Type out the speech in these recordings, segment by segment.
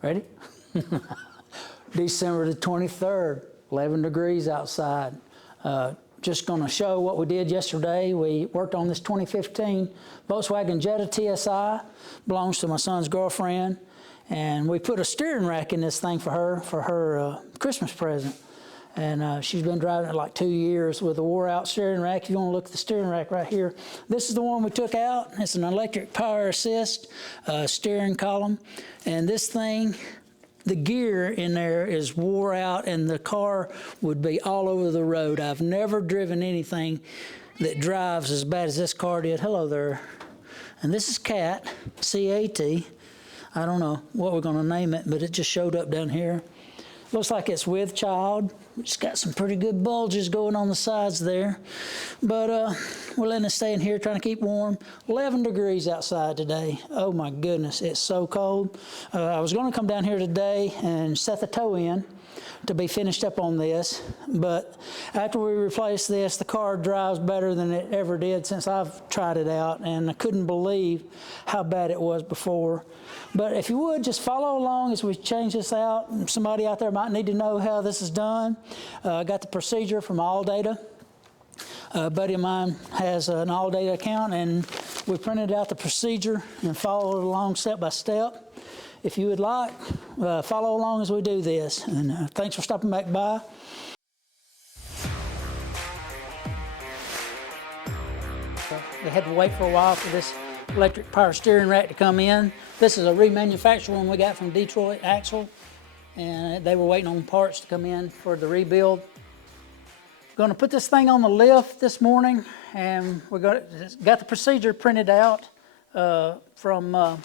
Ready? December the 23rd, 11 degrees outside. Just going to show what we did yesterday. We worked on this 2015 Volkswagen Jetta TSI. Belongs to my son's girlfriend. And we put a steering rack in this thing for her Christmas present. And she's been driving it like 2 years with a wore-out steering rack. If you want to look at the steering rack right here, this is the one we took out. It's an electric power assist steering column. And this thing, the gear in there is wore out, and the car would be all over the road. I've never driven anything that drives as bad as this car did. Hello there. And this is Cat, C-A-T. I don't know what we're going to name it, but it just showed up down here. Looks like it's with child. It's got some pretty good bulges going on the sides there. But we're letting it stay in here, trying to keep warm. 11 degrees outside today. Oh my goodness, it's so cold. I was going to come down here today and set the toe in to be finished up on this. But after we replaced this, the car drives better than it ever did since I've tried it out. And I couldn't believe how bad it was before. But if you would, just follow along as we change this out. Somebody out there might need to know how this is done. I got the procedure from AllData. A buddy of mine has an AllData account, and we printed out the procedure and followed along step by step. If you would like, follow along as we do this. And thanks for stopping back by. They had to wait for a while for this electric power steering rack to come in. This is a remanufactured one we got from Detroit Axle, and they were waiting on parts to come in for the rebuild. Going to put this thing on the lift this morning, and got the procedure printed out from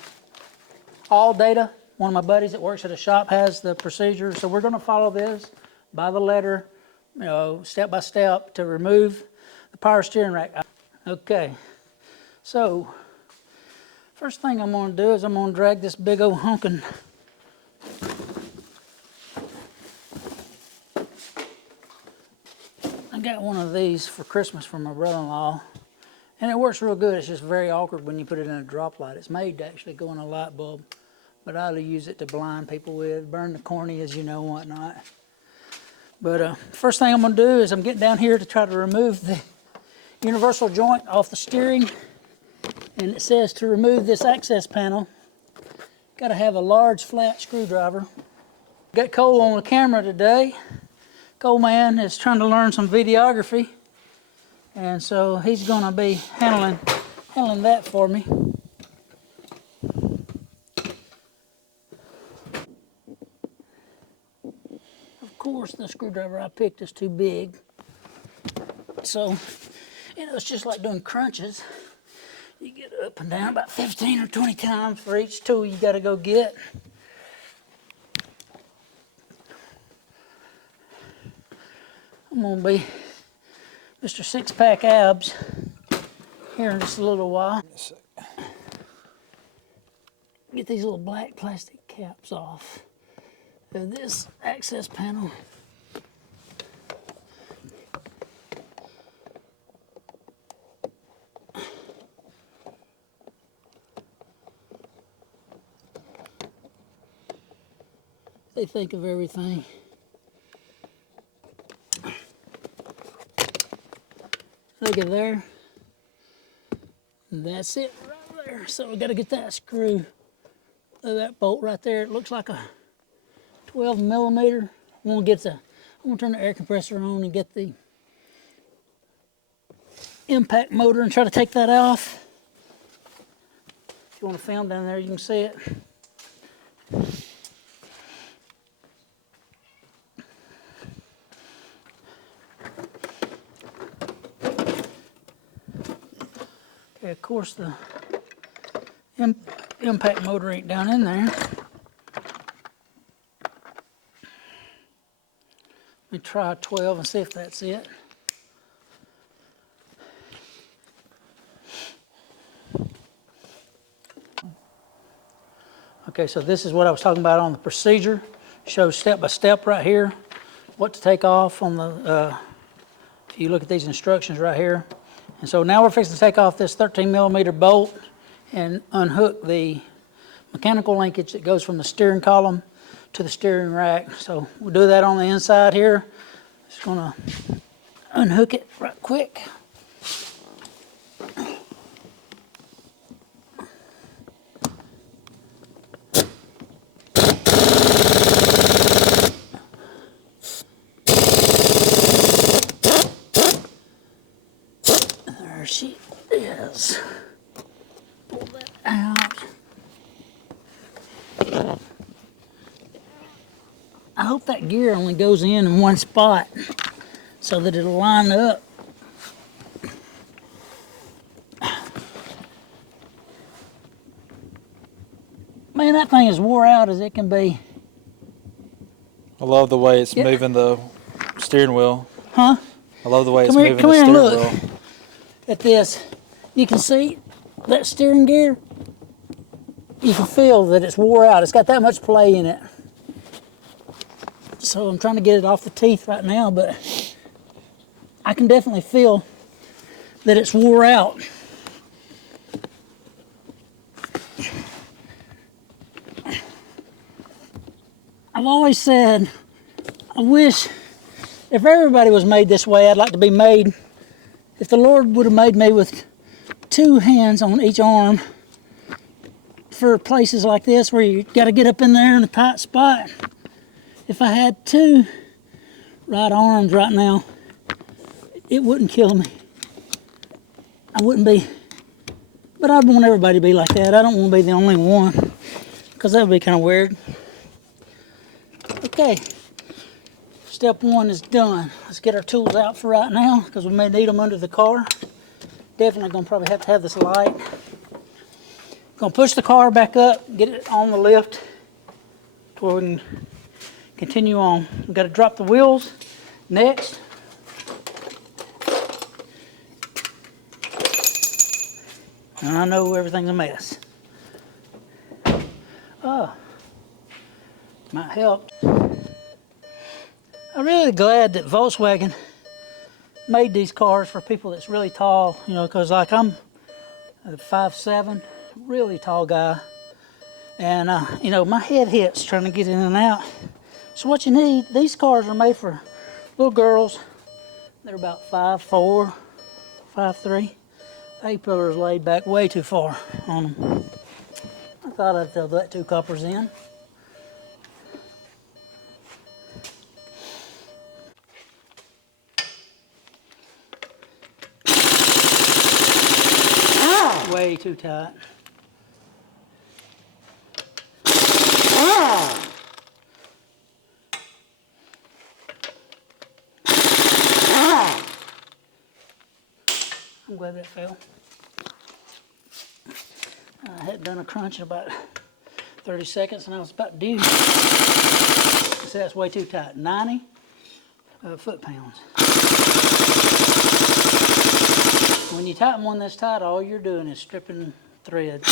AllData. One of my buddies that works at a shop has the procedure, so we're going to follow this by the letter, step by step to remove the power steering rack. Okay, so first thing I'm going to do is I'm going to drag this big old honkin' I got one of these for Christmas from my brother-in-law, and it works real good. It's just very awkward when you put it in a drop light. It's made to actually go in a light bulb, but I use it to blind people with, burn the corneas, you know, whatnot. But first thing I'm going to do is I'm getting down here to try to remove the universal joint off the steering. And it says to remove this access panel, got to have a large flat screwdriver. Got Cole on the camera today. Cole man is trying to learn some videography, and so he's going to be handling that for me. Of course, the screwdriver I picked is too big, so it's just like doing crunches. You get up and down about 15 or 20 times for each tool you got to go get. I'm going to be Mr. Six-Pack Abs here in just a little while. Get these little black plastic caps off of this access panel. They think of everything. Look at there. That's it right there. So we got to get that screw, that bolt right there. It looks like a 12 millimeter. I'm gonna turn the air compressor on and get the impact motor and try to take that off. If you want to film down there, you can see it. Okay, of course the impact motor ain't down in there. Let me try 12 and see if that's it. Okay, so this is what I was talking about on the procedure. Shows step by step right here what to take off on the, if you look at these instructions right here. And so now we're fixing to take off this 13 millimeter bolt and unhook the mechanical linkage that goes from the steering column to the steering rack. So we'll do that on the inside here. Just gonna unhook it right quick. There she is. Pull that out. I hope that gear only goes in one spot so that it'll line up. Man, that thing is wore out as it can be. I love the way it's moving the steering wheel. Huh? I love the way it's moving the steering wheel. At this. You can see that steering gear. You can feel that it's wore out. It's got that much play in it. So I'm trying to get it off the teeth right now, but I can definitely feel that it's wore out. I've always said, I wish if everybody was made this way, I'd like to be made, if the Lord would have made me with 2 hands on each arm for places like this where you got to get up in there in a tight spot. If I had 2 right arms right now, it wouldn't kill me. I wouldn't be, but I'd want everybody to be like that. I don't want to be the only one, because that would be kind of weird. Okay, step 1 is done. Let's get our tools out for right now, because we may need them under the car. Definitely gonna probably have to have this light. Gonna push the car back up, get it on the lift to where we can continue on. We've got to drop the wheels next. And I know everything's a mess. Might help. I'm really glad that Volkswagen made these cars for people that's really tall, you know, because like I'm a 5'7", really tall guy. And, you know, my head hits trying to get in and out. So what you need, these cars are made for little girls. They're about 5'4", 5'3". A-pillar's laid back way too far on them. I thought I'd throw that 2 coppers in. Way too tight. I'm glad that fell. I hadn't done a crunch in about 30 seconds and I was about due. See, that's way too tight. 90 foot-pounds. When you tighten one this tight, all you're doing is stripping thread.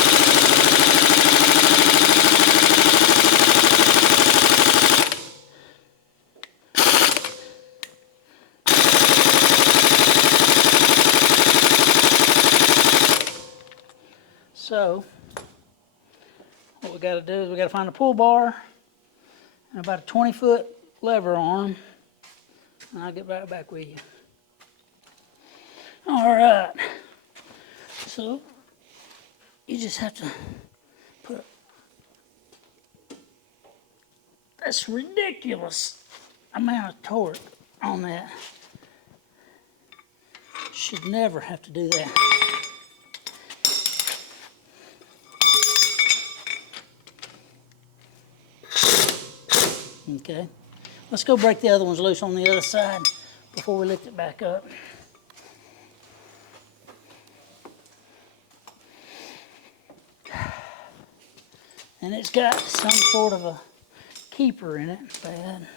So, what we got to do is we got to find a pull bar and about a 20-foot lever arm, and I'll get right back with you. All right, so you just have to put this ridiculous amount of torque on that. Should never have to do that. Okay, let's go break the other ones loose on the other side before we lift it back up. And it's got some sort of a keeper in it, bad.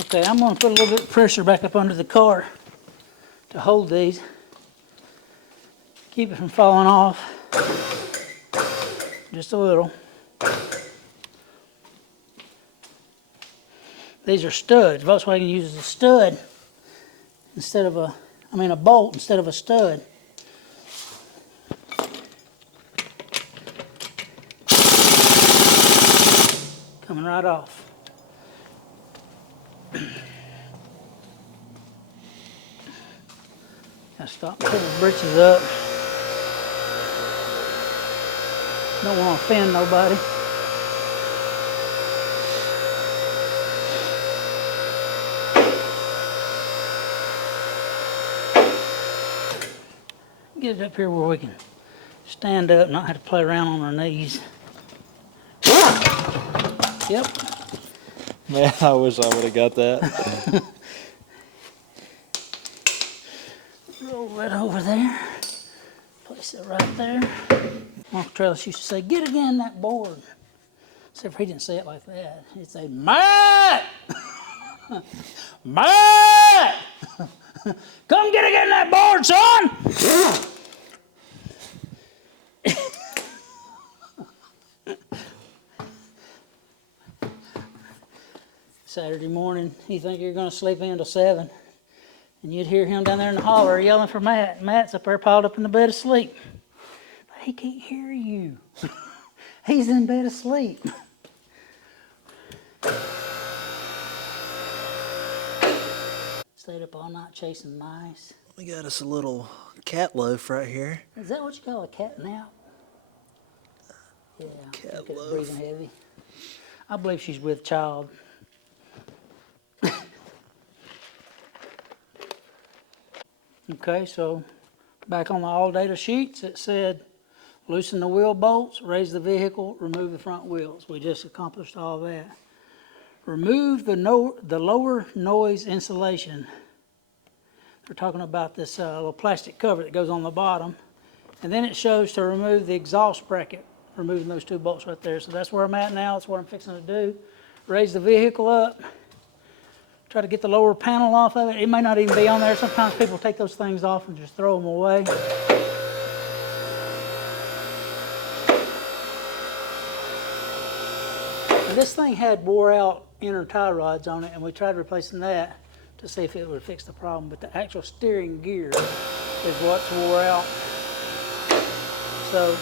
Okay, I'm gonna put a little bit of pressure back up under the car to hold these. Keep it from falling off. Just a little. These are studs. Volkswagen uses a stud instead of a bolt instead of a stud. Coming right off. Gotta stop and pull the britches up. Don't want to offend nobody. Get it up here where we can stand up and not have to play around on our knees. Yep. Man, I wish I would have got that. Roll that over there. Place it right there. Uncle Trellis used to say, "Get again that board." Except for he didn't say it like that. He'd say, "Matt! Matt! Come get again that board, son!" Saturday morning, you think you're going to sleep in until 7, and you'd hear him down there in the holler yelling for Matt. Matt's up there piled up in the bed asleep. But he can't hear you. He's in bed asleep. Stayed up all night chasing mice. We got us a little cat loaf right here. Is that what you call a cat nap? Yeah. Cat look at it loaf. breathing heavy. I believe she's with child. Okay, so back on the all data sheets, it said loosen the wheel bolts, raise the vehicle, remove the front wheels. We just accomplished all that. Remove the lower noise insulation. They're talking about this little plastic cover that goes on the bottom. And then it shows to remove the exhaust bracket, removing those 2 bolts right there. So that's where I'm at now. That's what I'm fixing to do. Raise the vehicle up. Try to get the lower panel off of it. It may not even be on there. Sometimes people take those things off and just throw them away. And this thing had wore out inner tie rods on it, and we tried replacing that to see if it would fix the problem. But the actual steering gear is what's wore out. So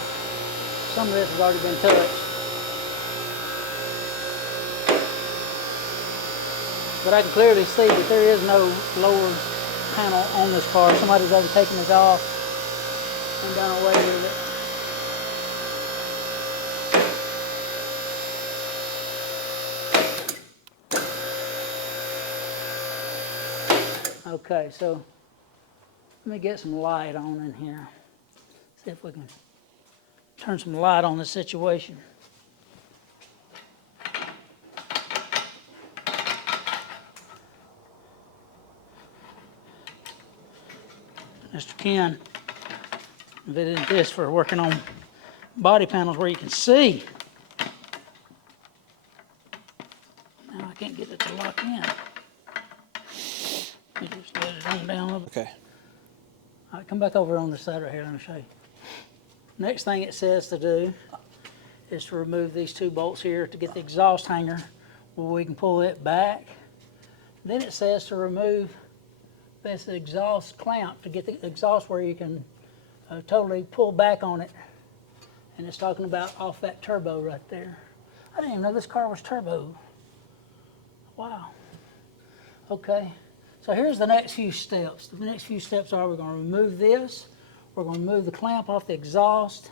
some of this has already been touched. But I can clearly see that there is no lower panel on this car. Somebody's already taken it off and done away with it. Okay, so let me get some light on in here. See if we can turn some light on the situation. Mr. Ken invented this for working on body panels where you can see. Now I can't get it to lock in. Let me just let it on down a little bit. Okay. All right, come back over on this side right here, let me show you. Next thing it says to do is to remove these 2 bolts here to get the exhaust hanger where we can pull it back. Then it says to remove this exhaust clamp to get the exhaust where you can totally pull back on it. And it's talking about off that turbo right there. I didn't even know this car was turbo. Wow. Okay, so here's the next few steps. The next few steps are we're going to remove this. We're going to remove the clamp off the exhaust.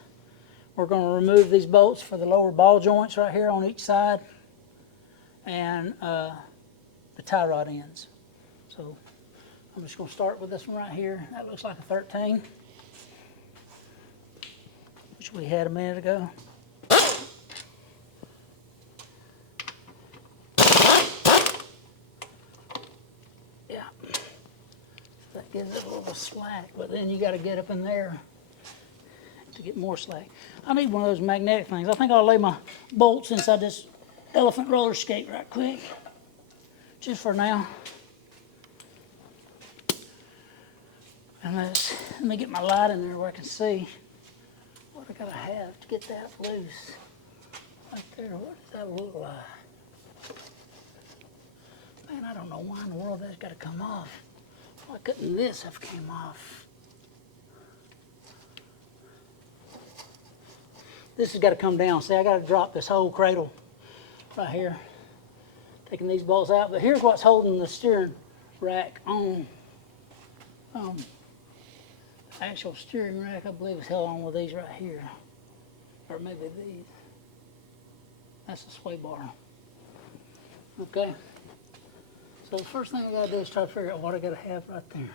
We're going to remove these bolts for the lower ball joints right here on each side. And the tie rod ends. So I'm just going to start with this one right here. That looks like a 13, which we had a minute ago. Yeah, that gives it a little slack, but then you got to get up in there to get more slack. I need one of those magnetic things. I think I'll lay my bolts inside this elephant roller skate right quick, just for now. And let me get my light in there where I can see what I gotta have to get that loose. Right there, what does that look like? Man, I don't know why in the world that's gotta come off. Why couldn't this have came off? This has got to come down. See, I got to drop this whole cradle right here. Taking these bolts out, but here's what's holding the steering rack on. Actual steering rack, I believe, is held on with these right here, or maybe these. That's the sway bar. Okay. So the first thing I gotta do is try to figure out what I gotta have right there.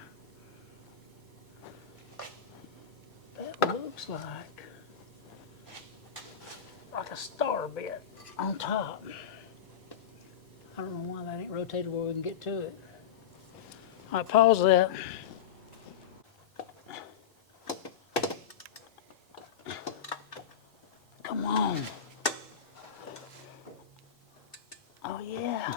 That looks like a star bit on top. I don't know why that ain't rotated where we can get to it. All right, pause that. Come on. Oh yeah.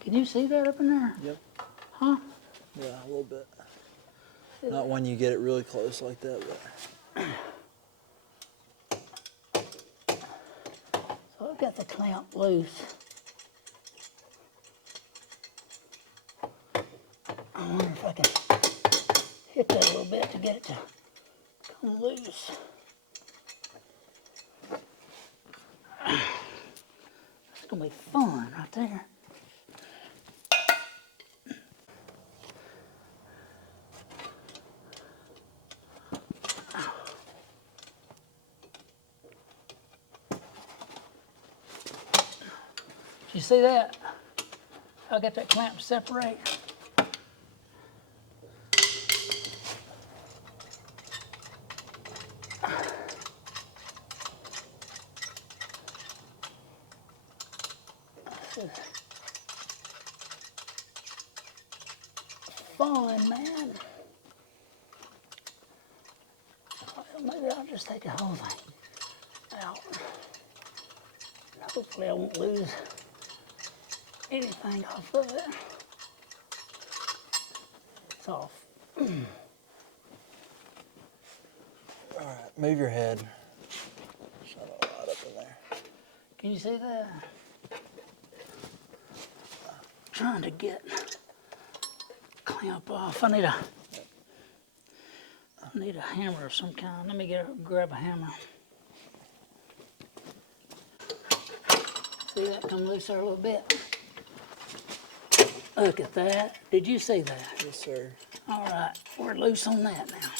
Can you see that up in there? Yep. Huh? Yeah, a little bit. Not when you get it really close like that, but. So I've got the clamp loose. I wonder if I can hit that a little bit to get it to come loose. It's gonna be fun right there. You see that? I got that clamp to separate. Fun, man. Maybe I'll just take the whole thing out. Hopefully I won't lose anything off of it. It's off. All right, move your head. Shut a lot up in there. Can you see that? Trying to get clamp off. I need a hammer of some kind. Let me grab a hammer. See that come loose there a little bit? Look at that. Did you see that? Yes, sir. All right, we're loose on that now.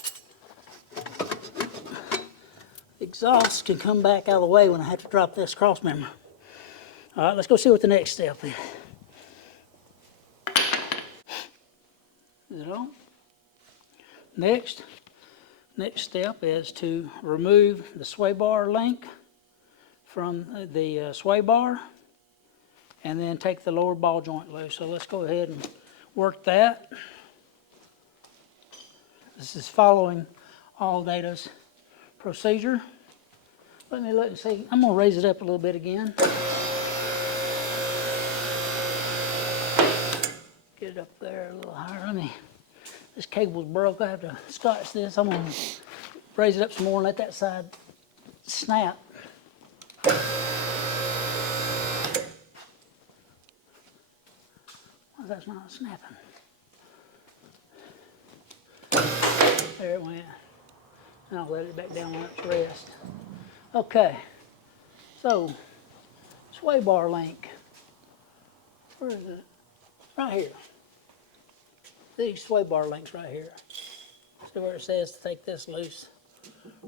Exhaust can come back out of the way when I have to drop this cross member. All right, let's go see what the next step is. Is it on? Next step is to remove the sway bar link from the sway bar and then take the lower ball joint loose. So let's go ahead and work that. This is following all Data's procedure. Let me look and see. I'm gonna raise it up a little bit again. Get it up there a little higher. This cable's broke. I have to scotch this. I'm gonna raise it up some more and let that side snap. Why that's not snapping? There it went. And I'll let it back down on its rest. Okay, so sway bar link. Where is it? Right here. These sway bar links right here. See where it says to take this loose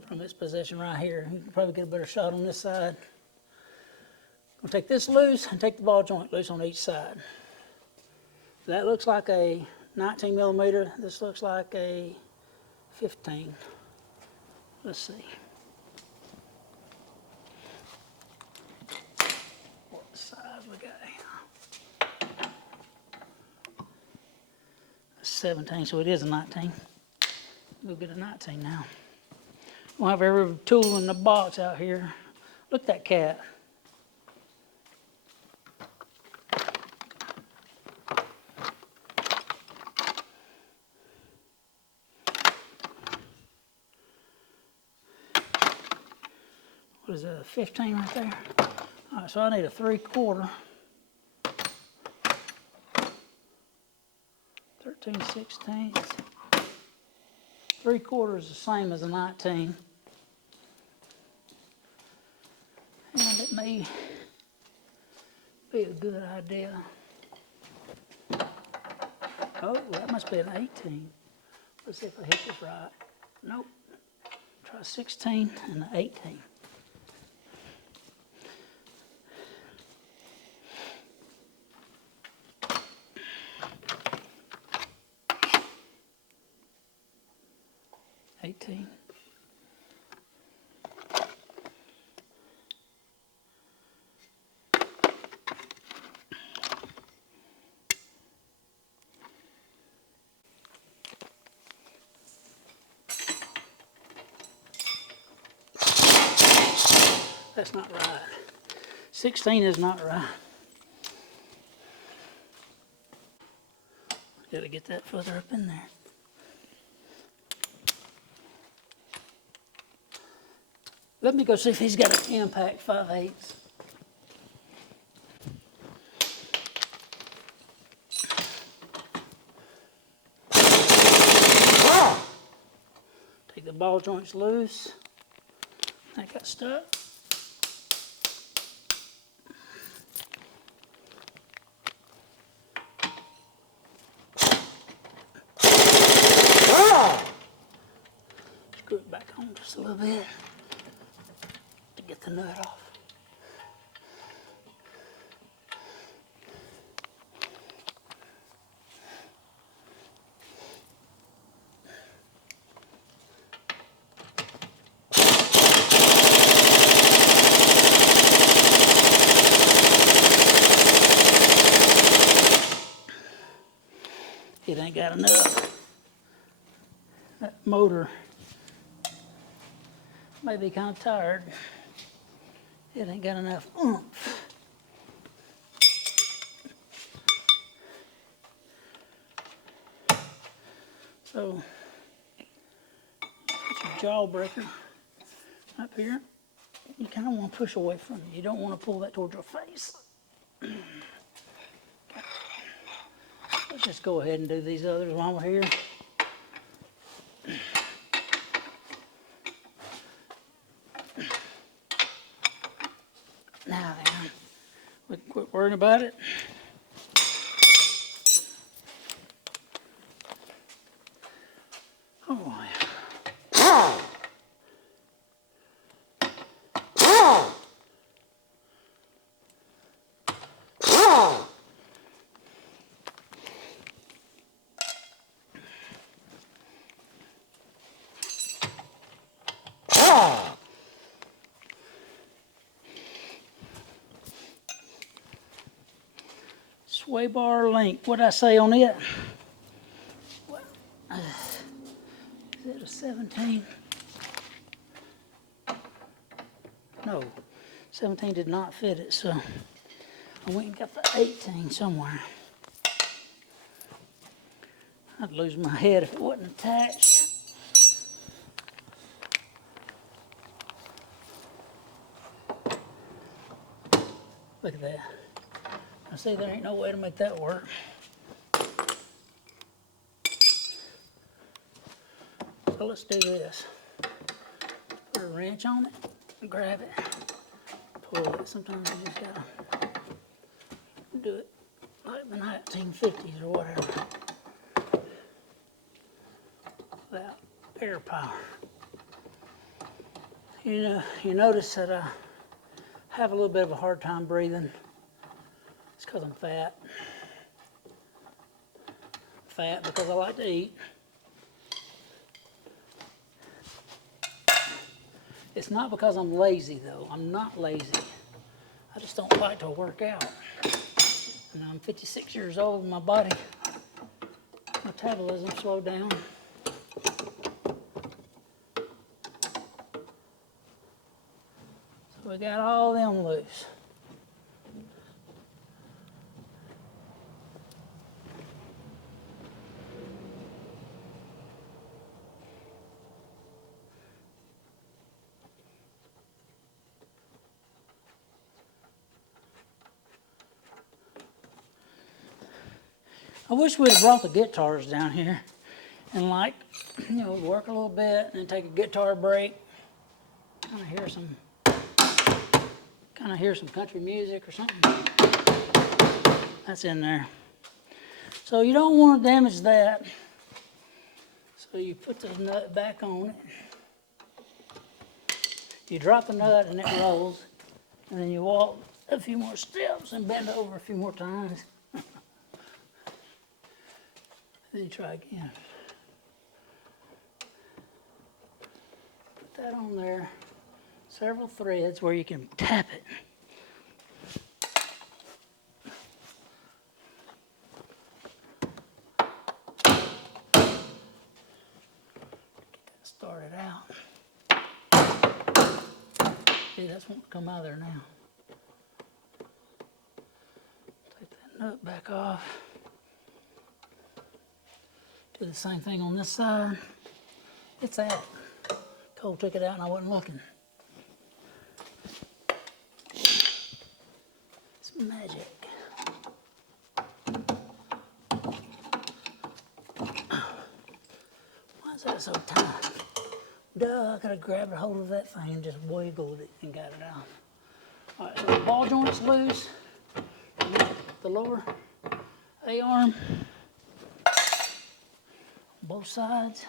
from its position right here. You can probably get a better shot on this side. I'll take this loose and take the ball joint loose on each side. That looks like a 19 millimeter. This looks like a 15. Let's see. What size we got here? 17, so it is a 19. We'll get a 19 now. We'll have every tool in the box out here. Look at that cat. What is that, a 15 right there? All right, so I need a 3/4. 13/16. 3/4 is the same as a 19. And it may be a good idea. Oh, that must be an 18. Let's see if I hit this right. Nope. Try 16 and an 18. That's not right. 16 is not right. Gotta get that further up in there. Let me go see if he's got an impact 5/8. Take the ball joints loose. That got stuck. Screw it back on just a little bit to get the nut off. It ain't got enough. That motor may be kind of tired. It ain't got enough oomph. So, put your jaw breaker up here. You kind of want to push away from it. You don't want to pull that towards your face. Let's just go ahead and do these others while we're here. Now then, we can quit worrying about it. Oh, yeah. Sway bar link. What did I say on it? Is it a 17? No, 17 did not fit it, so I went and got the 18 somewhere. I'd lose my head if it wasn't attached. Look at that. I see there ain't no way to make that work. So let's do this. Put a wrench on it, grab it, pull it. Sometimes you just gotta do it like the 1950s or whatever. Without air power. You know, you notice that I have a little bit of a hard time breathing. It's because I'm fat. Fat because I like to eat. It's not because I'm lazy though. I'm not lazy. I just don't like to work out. And I'm 56 years old and my body, metabolism slowed down. So we got all them loose. I wish we'd have brought the guitars down here and like, work a little bit and then take a guitar break. Kind of hear some country music or something. That's in there. So you don't want to damage that. So you put the nut back on it. You drop the nut and it rolls. And then you walk a few more steps and bend over a few more times. Then you try again. Put that on there. Several threads where you can tap it. Get that started out. See, that's wanting to come out of there now. Take that nut back off. Do the same thing on this side. It's out. Cole took it out and I wasn't looking. It's magic. Why is that so tight? Duh, I could have grabbed a hold of that thing and just wiggled it and got it out. All right, so the ball joint's loose. The lower A-arm. Both sides.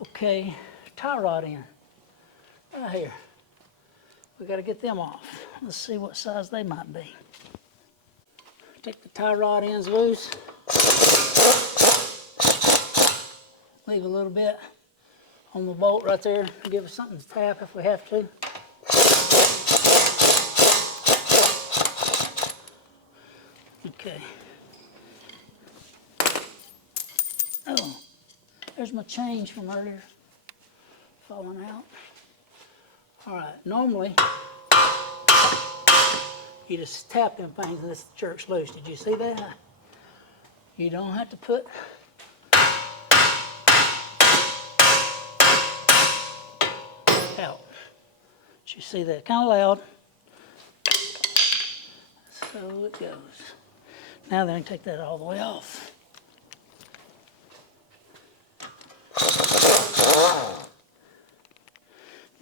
Okay, tie rod in, right here. We got to get them off. Let's see what size they might be. Take the tie rod ends loose. Leave a little bit on the bolt right there to give us something to tap if we have to. Okay. Oh, there's my change from earlier falling out. All right, normally you just tap them things and this jerk's loose. Did you see that? You don't have to put out. Did you see that? Kind of loud. So it goes. Now then, take that all the way off.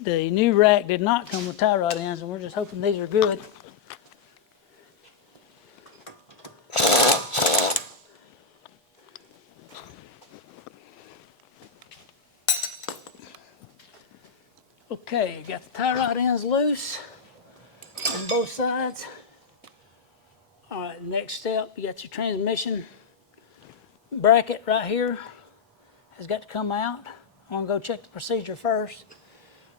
The new rack did not come with tie rod ends, and we're just hoping these are good. Okay, you got the tie rod ends loose on both sides. All right, next step, you got your transmission bracket right here. Has got to come out. I'm gonna go check the procedure first.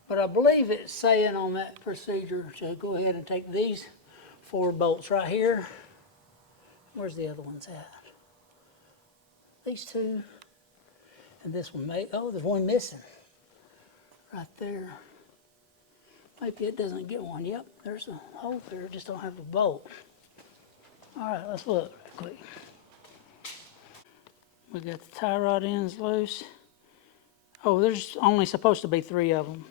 But I believe it's saying on that procedure to go ahead and take these 4 bolts right here. Where's the other ones at? These 2. And this one may, oh, there's one missing. Right there. Maybe it doesn't get one. Yep, there's a hole there, just don't have a bolt. All right, let's look real quick. We got the tie rod ends loose. Oh, there's only supposed to be 3 of them.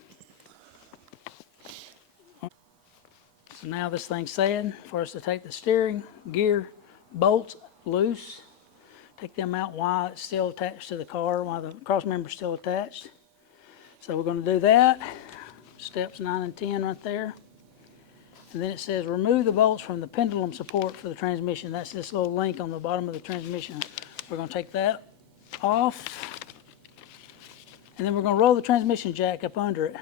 So now this thing's saying for us to take the steering gear bolts loose, take them out while it's still attached to the car, while the cross member's still attached. So we're going to do that. Steps 9 and 10 right there. And then it says remove the bolts from the pendulum support for the transmission. That's this little link on the bottom of the transmission. We're going to take that off. And then we're going to roll the transmission jack up under it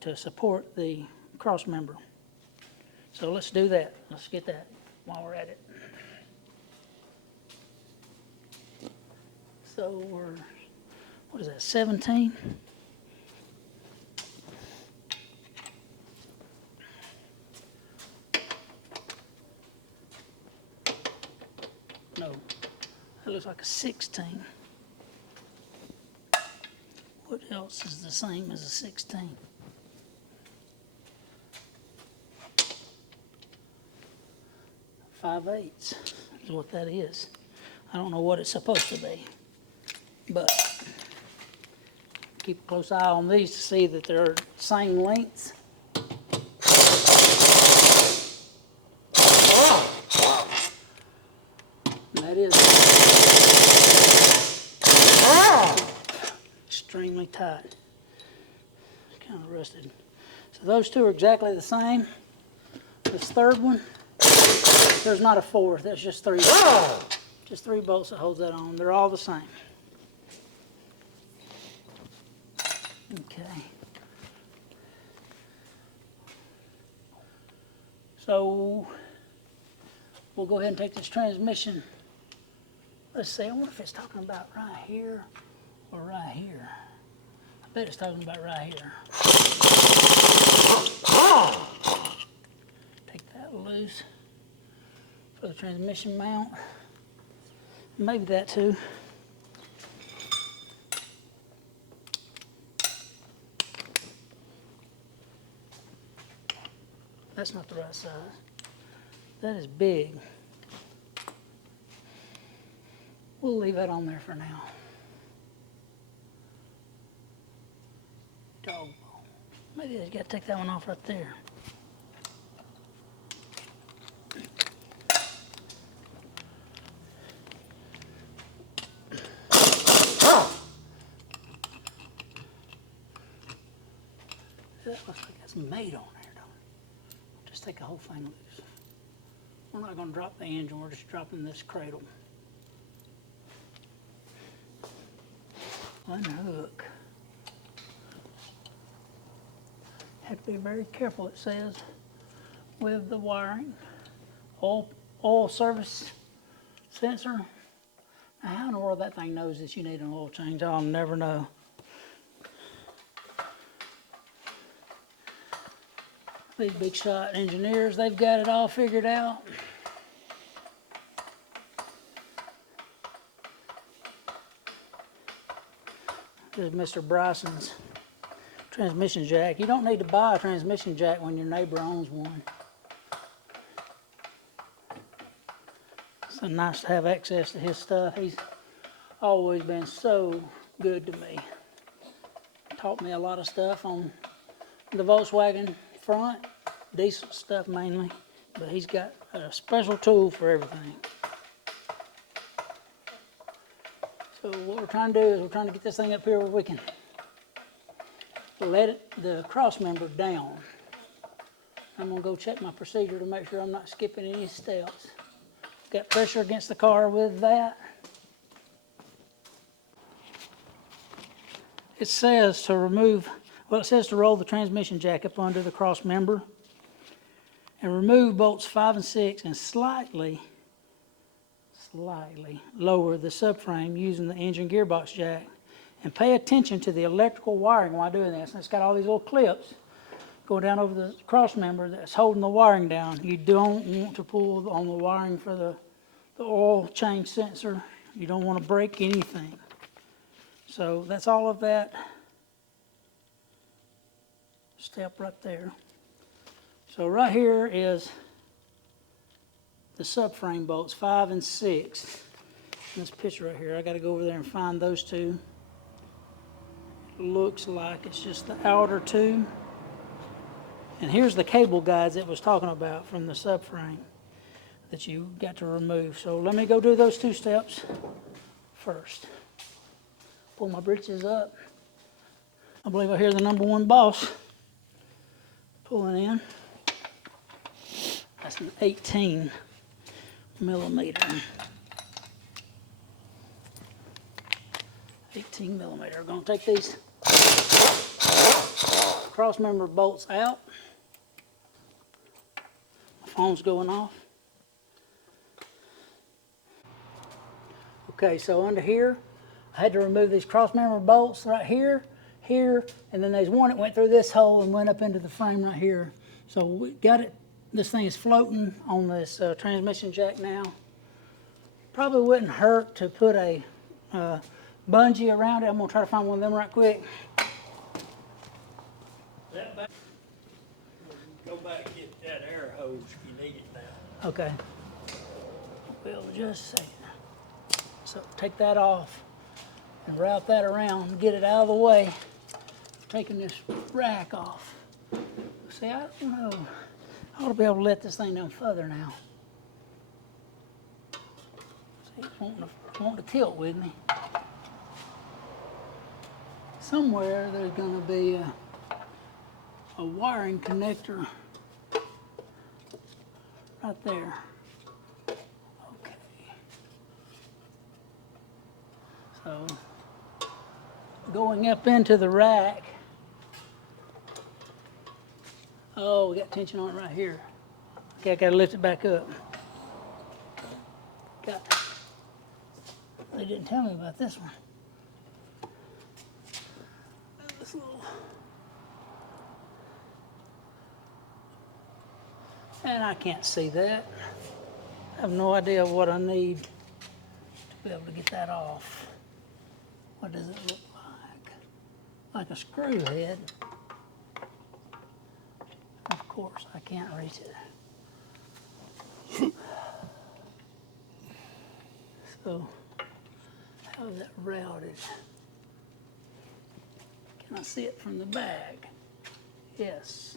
to support the cross member. So let's do that. Let's get that while we're at it. So we're, what is that, 17? No, that looks like a 16. What else is the same as a 16? Five eighths is what that is. I don't know what it's supposed to be, but keep a close eye on these to see that they're same lengths. And that is extremely tight. Kind of rusted. So those two are exactly the same. This third one, there's not a fourth, that's just three. Just 3 bolts that holds that on. They're all the same. Okay. So we'll go ahead and take this transmission. Let's see, I wonder if it's talking about right here or right here. I bet it's talking about right here. Take that loose for the transmission mount. Maybe that too. That's not the right size. That is big. We'll leave that on there for now. Dog. Maybe I got to take that one off right there. That looks like that's made on there, don't it? Just take the whole thing loose. We're not going to drop the engine, we're just dropping this cradle. Unhook. Have to be very careful, it says, with the wiring. Oil service sensor. Now, how in the world that thing knows that you need an oil change, I'll never know. These big shot engineers, they've got it all figured out. This is Mr. Bryson's transmission jack. You don't need to buy a transmission jack when your neighbor owns one. It's so nice to have access to his stuff. He's always been so good to me. Taught me a lot of stuff on the Volkswagen front, diesel stuff mainly, but he's got a special tool for everything. So what we're trying to do is we're trying to get this thing up here where we can let the cross member down. I'm gonna go check my procedure to make sure I'm not skipping any steps. Got pressure against the car with that. It says to remove, well, it says to roll the transmission jack up under the cross member and remove bolts 5 and 6 and slightly lower the subframe using the engine gearbox jack, and pay attention to the electrical wiring while doing this. And it's got all these little clips going down over the cross member that's holding the wiring down. You don't want to pull on the wiring for the oil change sensor. You don't want to break anything. So that's all of that step right there. So right here is the subframe bolts 5 and 6. This picture right here, I got to go over there and find those two. It looks like it's just the outer two. And here's the cable guides it was talking about from the subframe that you got to remove. So let me go do those 2 steps first. Pull my britches up. I believe I hear the number 1 boss pulling in. That's an 18 millimeter. 18 millimeter. We're going to take these cross member bolts out. My phone's going off. Okay, so under here, I had to remove these cross member bolts right here, here, and then there's one that went through this hole and went up into the frame right here. So we got it. This thing is floating on this transmission jack now. Probably wouldn't hurt to put a bungee around it. I'm gonna try to find one of them right quick. Go back and get that air hose if you need it now. Okay. We'll just a second. So take that off and route that around and get it out of the way. taking this rack off. See, I don't know. I ought to be able to let this thing down further now. See, it's wanting to tilt with me. Somewhere there's going to be a wiring connector right there. Okay. So, going up into the rack. Oh, we got tension on it right here. Okay, I gotta lift it back up. They didn't tell me about this one. This little. And I can't see that. I have no idea what I need to be able to get that off. What does it look like? Like a screw head. Of course, I can't reach it. So, how is that routed? Can I see it from the bag? Yes.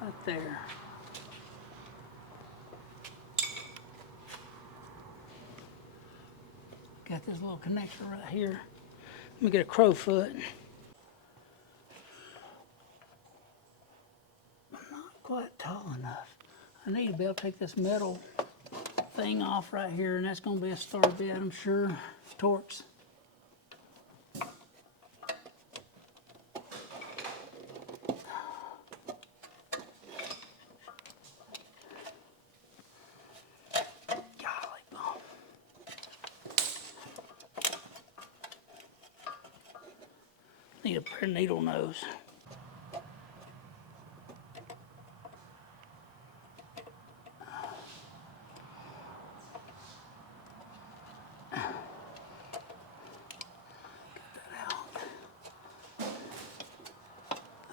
Right there. Got this little connector right here. Let me get a crow foot. I'm not quite tall enough. I need to be able to take this metal thing off right here, and that's going to be a star bit, I'm sure. Torx. Need a pair of needle nose. Get that out.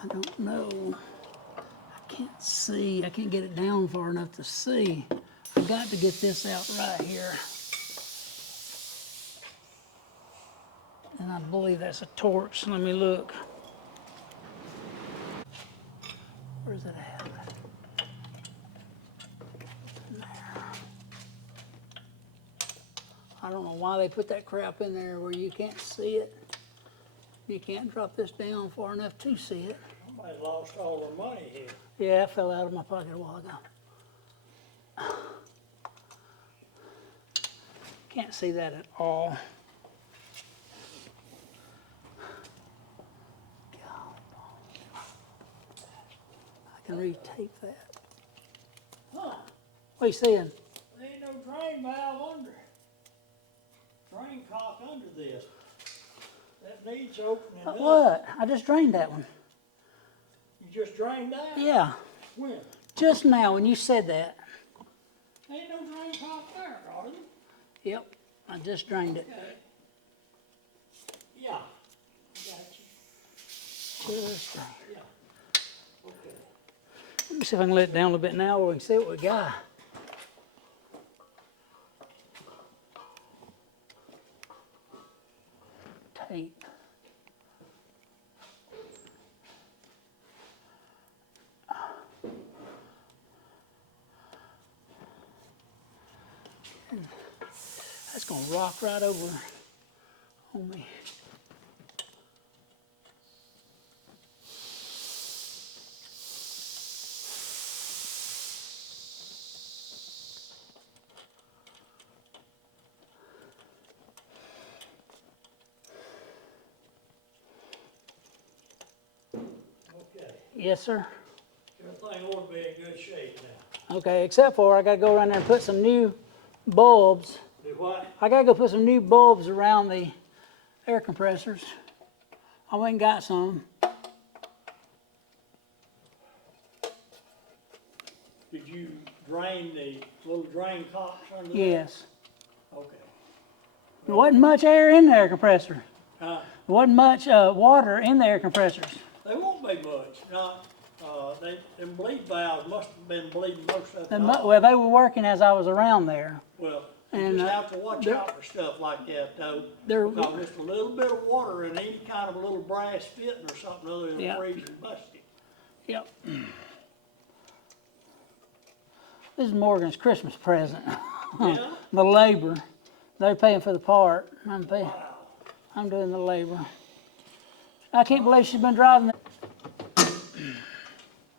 I don't know. I can't see. I can't get it down far enough to see. I've got to get this out right here. And I believe that's a torch. Let me look. Where's it at? There. I don't know why they put that crap in there where you can't see it. You can't drop this down far enough to see it. Somebody lost all their money here. Yeah, it fell out of my pocket a while ago. Can't see that at all. I can retape that. Huh, What are you seeing? there ain't no drain valve under. Drain cock under this. That needs opening up. What? I just drained that one. You just drained that? Yeah, When? just now when you said that. Ain't no drain cock there, are there? Yep, I just drained it. Okay. Yeah. Got you. Just drained. Yeah. Okay. Let me see if I can let it down a little bit now where we can see what we got. Tape. That's gonna rock right over on me. Okay. Yes, sir. Everything ought to be in good shape now. Okay, except for I gotta go around there and put some new bulbs. Do what? I gotta go put some new bulbs around the air compressors. I went and got some. Did you drain the little drain cocks under there? Yes. Okay. There wasn't much air in the air compressor. Huh? There wasn't much water in the air compressors. They won't be much, not, them bleed valves must have been bleeding most of They it mu- off. Well, they were working as I was around there. Well, and, you just have to watch they're- out for stuff like that though. they're- Because just a little bit of water in any kind of a little brass fitting or something other than Yeah. freeze and bust it. Yep. This is Morgan's Christmas present. Yeah? The labor. They're paying for the part. I'm doing the labor. I can't believe she's been driving.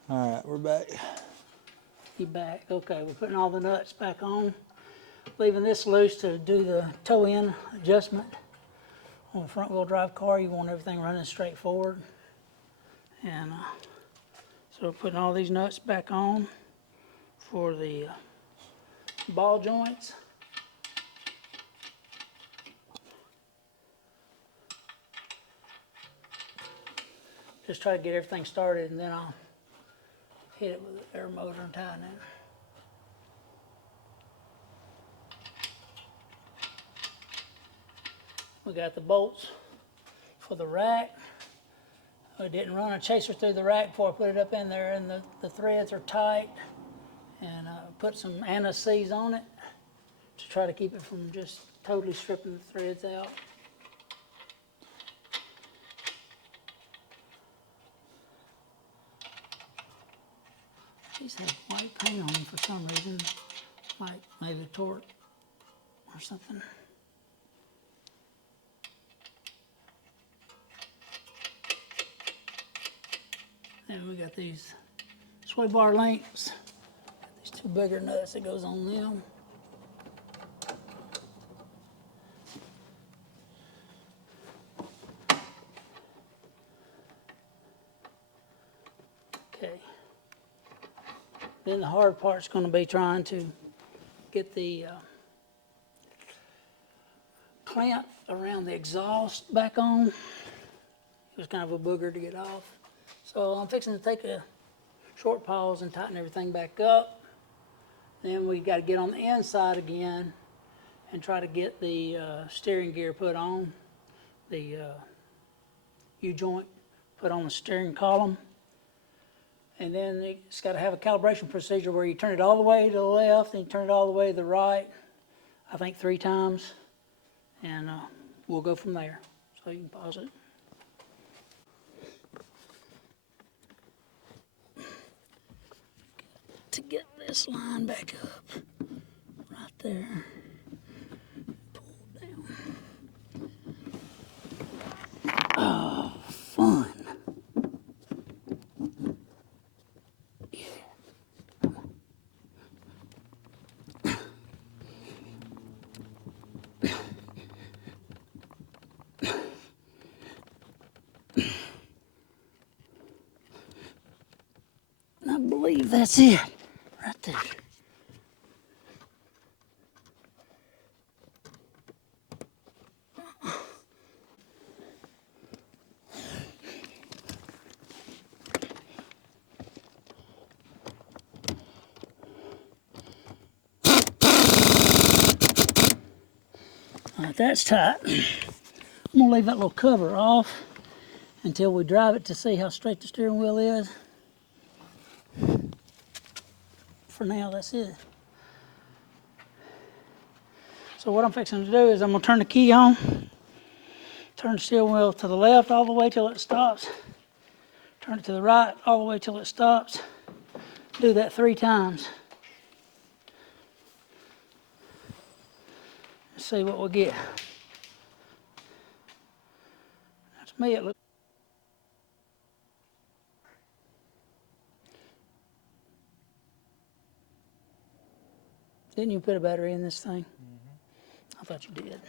All right, we're back. You back. Okay, we're putting all the nuts back on. Leaving this loose to do the toe-in adjustment. On a front wheel drive car, you want everything running straight forward. And so we're putting all these nuts back on for the ball joints. Just try to get everything started and then I'll hit it with the air motor and tighten it. We got the bolts for the rack. I didn't run a chaser through the rack before I put it up in there, and the threads are tight. And put some anti-seize on it to try to keep it from just totally stripping the threads out. These have white paint on them for some reason, like maybe torque or something. And we got these sway bar links. These two bigger nuts that goes on them. Okay. Then the hard part's going to be trying to get the clamp around the exhaust back on. It was kind of a booger to get off. So I'm fixing to take a short pause and tighten everything back up. Then we got to get on the inside again and try to get the steering gear put on, the U-joint put on the steering column. And then it's got to have a calibration procedure where you turn it all the way to the left and you turn it all the way to the right, I think 3 times. And we'll go from there. So you can pause it. To get this line back up, right there, pull down. Oh, fun. Yeah. I believe that's it. Right there. All right, that's tight. I'm gonna leave that little cover off until we drive it to see how straight the steering wheel is. For now, that's it. So what I'm fixing to do is I'm gonna turn the key on, turn the steering wheel to the left all the way till it stops, turn it to the right all the way till it stops. Do that 3 times. See what we get. To me, it looks. Didn't you put a battery in this thing? I thought you did.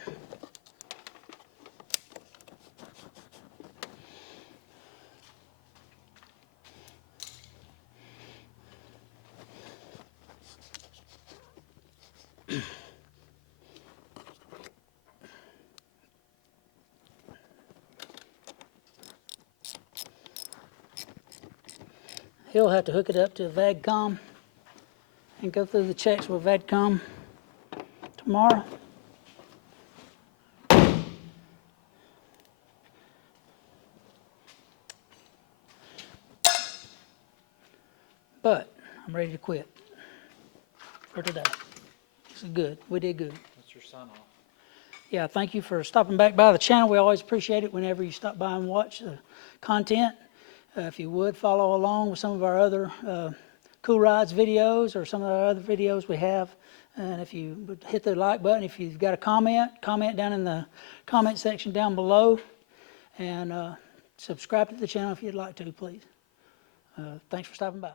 He'll have to hook it up to a VAGCOM and go through the checks with VAGCOM tomorrow. but I'm ready to quit for today. This is good. We did good. What's your sign off? Yeah, thank you for stopping back by the channel. We always appreciate it whenever you stop by and watch the content. If you would follow along with some of our other Cool Rides videos or some of our other videos we have. And if you would hit the like button, if you've got a comment down in the comment section down below. And subscribe to the channel if you'd like to, please. Thanks for stopping by.